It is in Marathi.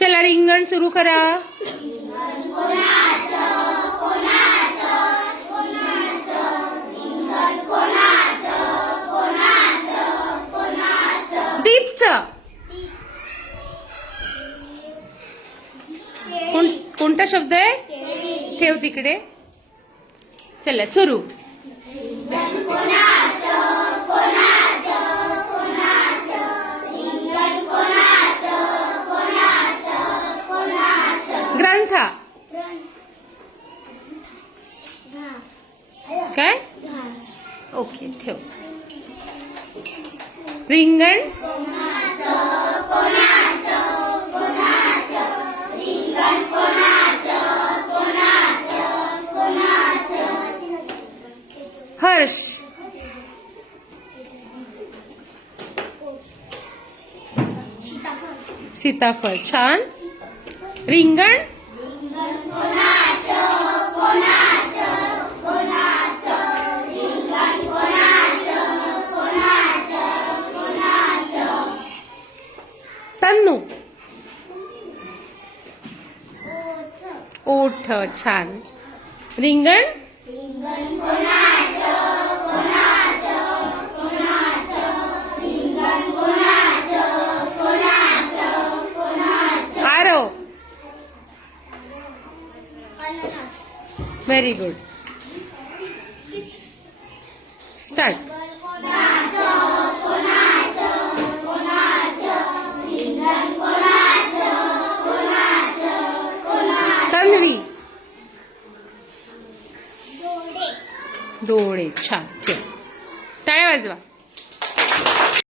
चला रिंगण सुरू करा. दीपचं. कोण कोणता शब्द आहे? ठेव तिकडे. चला सुरू. ग्रंथ. काय? ओके ठेव. रिंगण. हर्ष. सीताफळ. छान. रिंगण. तन्नू. ओठ छान. रिंगण? आरव व्हेरी गुड स्टार्ट डोळे छान ठेव. टाळ्या वाजवा.